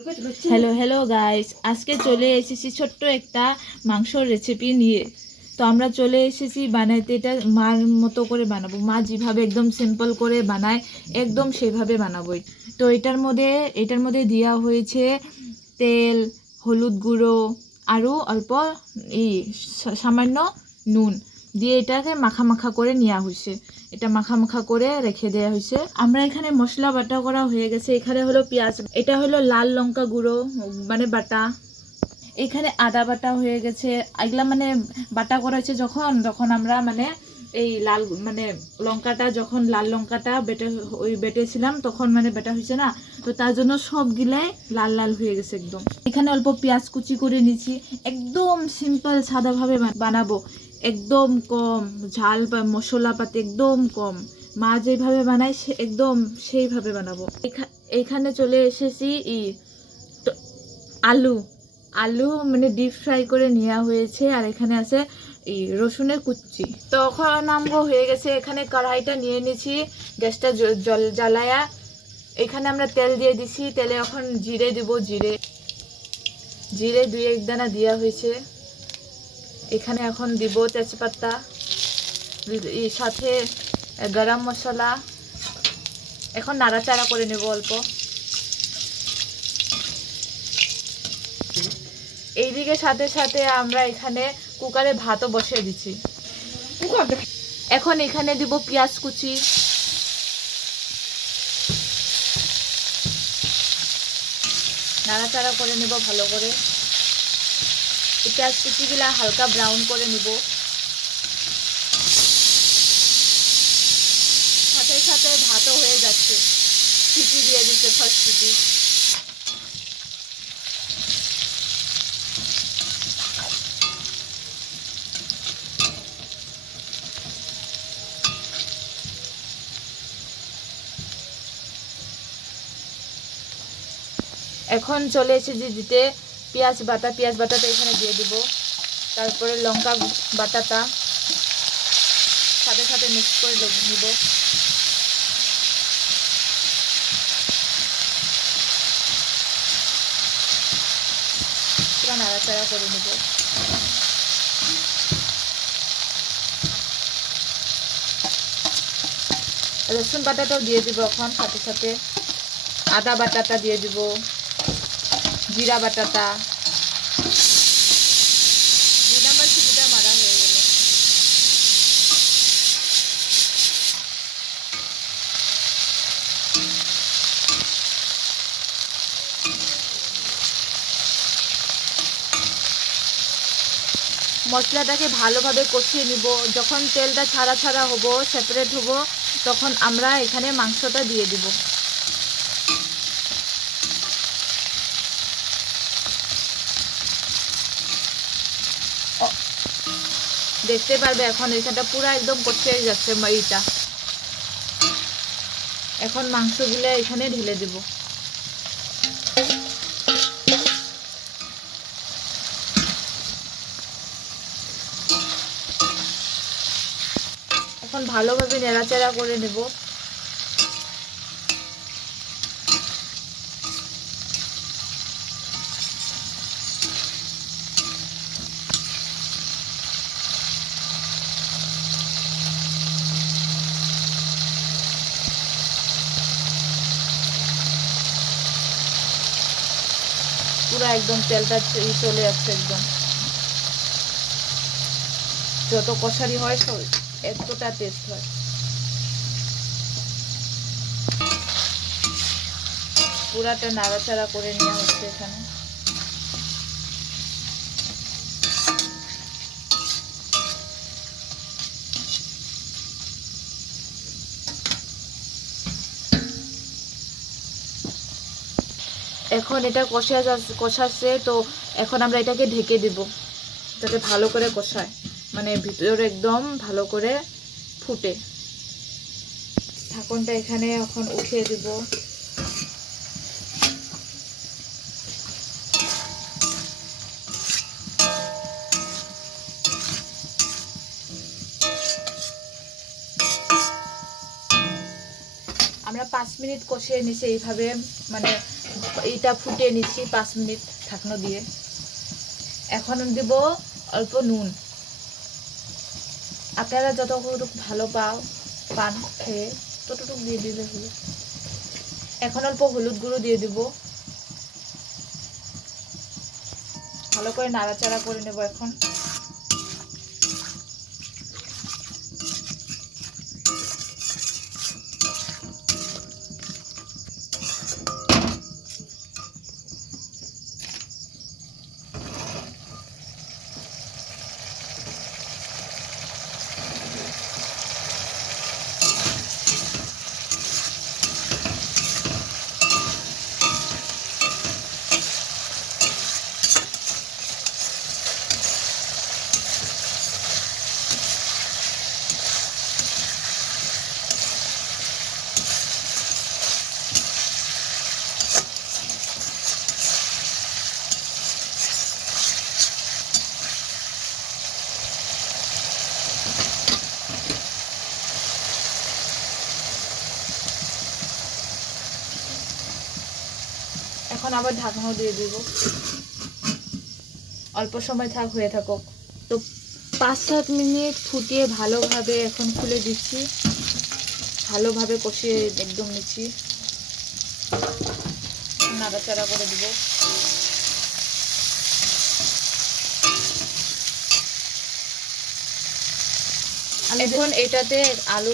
Hello hello guys, আজকে চলে এসেছি ছোট্ট একটা মাংসর রেসিপি নিয়ে। তো আমরা চলে এসেছি বানাইতে। এটা মার মতো করে বানাবো, মা যেভাবে একদম সিম্পল করে বানায় একদম সেভাবে বানাবোই। তো এটার মধ্যে দেওয়া হয়েছে তেল, হলুদ গুঁড়ো, আরও অল্প সামান্য নুন দিয়ে এটাকে মাখা মাখা করে নেওয়া হয়েছে। এটা মাখা মাখা করে রেখে দেওয়া হয়েছে। আমরা এখানে মশলা বাটা করা হয়ে গেছে। এখানে হলো পেঁয়াজ, এটা হলো লাল লঙ্কা গুঁড়ো মানে বাটা। এখানে আদা বাটা হয়ে গেছে। এগুলা মানে বাটা করা হয়েছে যখন তখন আমরা মানে এই লাল মানে লঙ্কাটা যখন লাল লঙ্কাটা বেটেছিলাম তখন মানে বেটা হয়েছে না, তো তার জন্য সবগুলাই লাল লাল হয়ে গেছে একদম। এখানে অল্প পেঁয়াজ কুচি করে নিয়েছি। একদম সিম্পল সাদাভাবে বানাবো, একদম কম ঝাল বা মশলাপাতি একদম কম। মা যেভাবে বানায় সে একদম সেইভাবে বানাবো। এখানে চলে এসেছি আলু আলু মানে ডিপ ফ্রাই করে নেওয়া হয়েছে। আর এখানে আছে রসুনের কুচি। তখন আমগো হয়ে গেছে। এখানে কড়াইটা নিয়ে নিয়েছি, গ্যাসটা জল জ্বালায়া এখানে আমরা তেল দিয়ে দিছি। তেলে এখন জিরে দিব, জিরে 2-1 দানা দেওয়া হয়েছে। এখানে এখন দিব তেজপাতা, সাথে গরম মশলা। এখন নাড়াচাড়া করে নেব অল্প। এইদিকে সাথে সাথে আমরা এখানে কুকারে ভাতও বসিয়ে দিচ্ছি। এখন এখানে দিব পেঁয়াজ কুচি, নাড়াচাড়া করে নেব ভালো করে। পেঁয়াজ কুচিগুলা হালকা ব্রাউন করে নিব। সাথে সাথে ভাতও হয়ে যাচ্ছে, সিটি দিয়ে দিচ্ছে ফার্স্ট সিটি। এখন চলে এসেছি দিতে পেঁয়াজ বাটাটা এখানে দিয়ে দিব। তারপরে লঙ্কা বাটাটা সাথে সাথে মিক্স করে নিব। পুরো নাড়াচাড়া করে নিব। রসুন বাটাটাও দিয়ে দিব এখন সাথে সাথে। আদা বাটাটা দিয়ে দিব, জিরা বাটাটা। 2 নাম্বার সিটিটা মারা হয়ে গেল। মশলাটাকে ভালোভাবে কষিয়ে নিব। যখন তেলটা ছাড়া ছাড়া হবো, সেপারেট হবো, তখন আমরা এখানে মাংসটা দিয়ে দিব। দেখতে পারবে এখন এখানটা পুরো একদম কষিয়ে যাচ্ছে এইটা। এখন মাংসগুলো এখানে ঢেলে দেব। এখন ভালোভাবে নেড়াচাড়া করে নেব। পুরো একদম তেলটা চলে যাচ্ছে একদম। যত কষারি হয় এতটা টেস্ট হয়। পুরাটা নাড়াচাড়া করে নেওয়া হচ্ছে এখানে। এখন এটা কষাচ্ছে, তো এখন আমরা এটাকে ঢেকে দিব যাতে ভালো করে কষায়, মানে ভিতরে একদম ভালো করে ফুটে। ঢাকনটা এখানে এখন উঠিয়ে দিব। আমরা 5 মিনিট কষিয়ে নিছি এইভাবে, মানে এটা ফুটিয়ে নিচ্ছি 5 মিনিট ঢাকনা দিয়ে। এখন দিব অল্প নুন, আপনারা যতটুকু ভালো পান খেয়ে ততটুকু দিয়ে দিলে হলো। এখন অল্প হলুদ গুঁড়ো দিয়ে দিব, ভালো করে নাড়াচাড়া করে নেব। এখন আবার ঢাকনা দিয়ে দিব, অল্প সময় হয়ে থাকুক। তো 5-7 মিনিট ফুটিয়ে ভালোভাবে এখন খুলে দিচ্ছি, ভালোভাবে কষিয়ে একদম নিচ্ছি, নাড়াচাড়া করে দিব। এখন এটাতে আলু